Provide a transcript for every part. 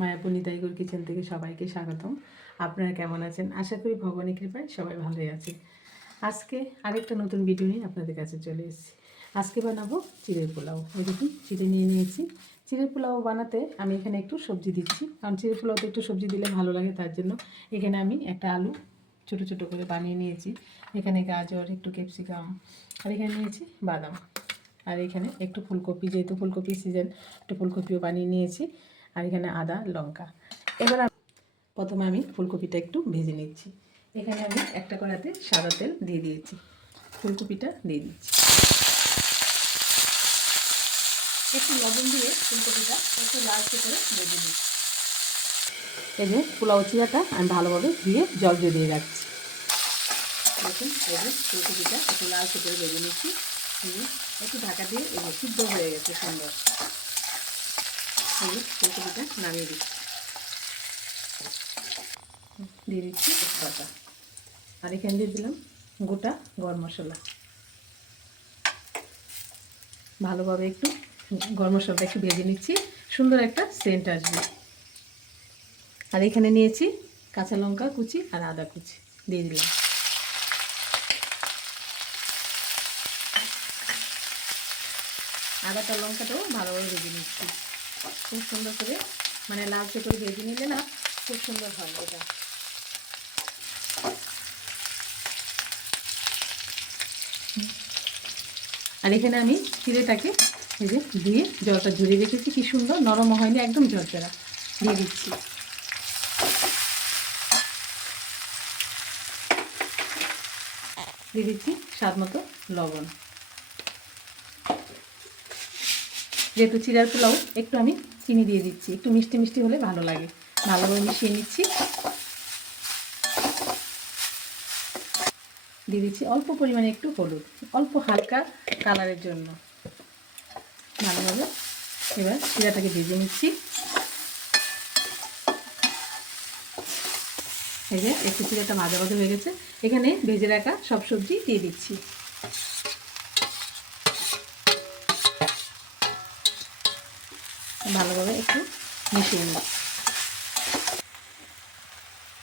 Mayapur নিতাইগড় kitchen থেকে সবাইকে স্বাগতম। আপনারা কেমন আছেন? আশা করি ভগবানের কৃপায় সবাই ভালোই আছে। আজকে আরেকটা নতুন ভিডিও নিয়ে আপনাদের কাছে চলে এসেছি। আজকে বানাবো চিড়ের পোলাও। এই দেখুন চিড়ে নিয়ে নিয়েছি। চিড়ের পোলাও বানাতে আমি এখানে একটু সবজি দিচ্ছি, কারণ চিড়ের পোলাওতে একটু সবজি দিলে ভালো লাগে, তার জন্য এখানে আমি একটা আলু ছোটো ছোটো করে বানিয়ে নিয়েছি। এখানে গাজর, একটু ক্যাপসিকাম, আর এখানে নিয়েছি বাদাম, আর এখানে একটু ফুলকপি, যেহেতু ফুলকপি সিজন, একটু ফুলকপিও বানিয়ে নিয়েছি, আর এখানে আদা লঙ্কা। এবার প্রথমে আমি ফুলকপিটা একটু ভেজে নিচ্ছি। এখানে আমি একটা কড়াতে সাদা তেল দিয়ে দিয়েছি, ফুলকপিটা দিয়ে দিচ্ছি। একটু লবণ দিয়ে ফুলকপিটা একটু লালচে করে ভেজে দিচ্ছি। এই যে পোলাও চিড়াটা আমি ভালোভাবে ধুয়ে জল দিয়ে রাখছি। দেখুন এই যে ফুলকপিটা একটু লালচে করে ভেজে নিচ্ছি। একটু ঢাকা দিয়ে এই যে সিদ্ধ হয়ে গেছে সুন্দর। এই যে ফুলকপিটা নামিয়ে দিচ্ছি, দিয়ে দিচ্ছি বাটা, আর এখানে দিয়ে দিলাম গোটা গরম মশলা। ভালোভাবে একটু গরম মশলাটা একটু ভেজে নিচ্ছি, সুন্দর একটা সেন্ট আসবে। আর এখানে নিয়েছি কাঁচা লঙ্কা কুচি আর আদা কুচি, দিয়ে দিলাম। আদাটা লঙ্কাটাও ভালোভাবে ভেজে নিচ্ছি, খুব সুন্দর করে, মানে লালচে করে ভেজে নিলে না খুব সুন্দর হয় এটা। আর এখানে আমি চিড়েটাকে এই যে ধুয়ে জলটা ঝরিয়ে রেখেছি, কি সুন্দর নরম হয়নি, একদম ঝরঝরা, দিয়ে দিচ্ছি। দিয়ে দিচ্ছি স্বাদ মতো লবণ। যেহেতু চিড়ার পোলাও একটু আমি চিনি দিয়ে দিচ্ছি, একটু মিষ্টি মিষ্টি হলে ভালো লাগে। ভালোভাবে মিশিয়ে নিচ্ছি। দিয়ে দিচ্ছি অল্প পরিমাণে একটু হলুদ, অল্প হালকা কালারের জন্য। ভালোভাবে এবার চিড়াটাকে ভেজে নিচ্ছি। এই যে একটু চিড়াটা ভাজা ভাজা হয়ে গেছে, এখানে ভেজে রাখা সব সবজি দিয়ে দিচ্ছি। ভালোভাবে একটু মিশিয়ে নিচ্ছি।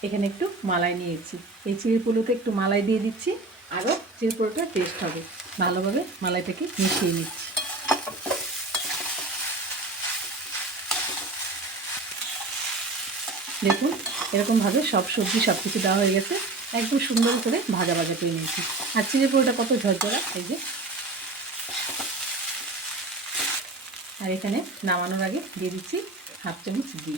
এখানে একটু মালাই নিয়েছি, এই চিড়ের পোলাওতে একটু মালাই দিয়ে দিচ্ছি, আরও চিড়ের পোলাওটা টেস্ট হবে। ভালোভাবে মালাইটাকে মিশিয়ে নিচ্ছি। দেখুন এরকমভাবে সব সবজি সব কিছু দেওয়া হয়ে গেছে, একদম সুন্দর করে ভাজা ভাজা করে নিয়েছি। আর চিড়ের পোলাওটা কত ঝরঝরা, এই যে। আর এখানে নামানোর আগে দিয়ে দিচ্ছি হাফ চামচ ঘি।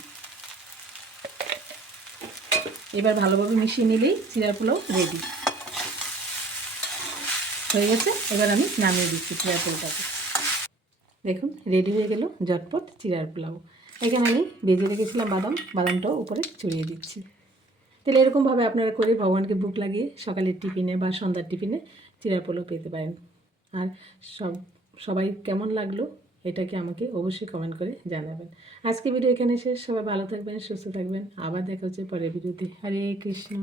এবার ভালোভাবে মিশিয়ে নিলেই চিড়ার পোলাও রেডি হয়ে গেছে। এবার আমি নামিয়ে দিচ্ছি চিড়ার পোলাওটাকে। দেখুন রেডি হয়ে গেল ঝটপট চিড়ার পোলাও। এখানে আমি ভেজে রেখেছিলাম বাদামটাও উপরে ছড়িয়ে দিচ্ছি। তাহলে এরকমভাবে আপনারা করে ভগবানকে ভোগ লাগিয়ে সকালের টিফিনে বা সন্ধ্যার টিফিনে চিড়ার পোলাও পেতে পারেন। আর সবাই কেমন লাগলো এটাকে আমাকে অবশ্যই কমেন্ট করে জানাবেন। আজকে ভিডিও এখানে শেষ। সবাই ভালো থাকবেন, সুস্থ থাকবেন। আবার দেখা হচ্ছে পরের ভিডিওতে। হরে কৃষ্ণ।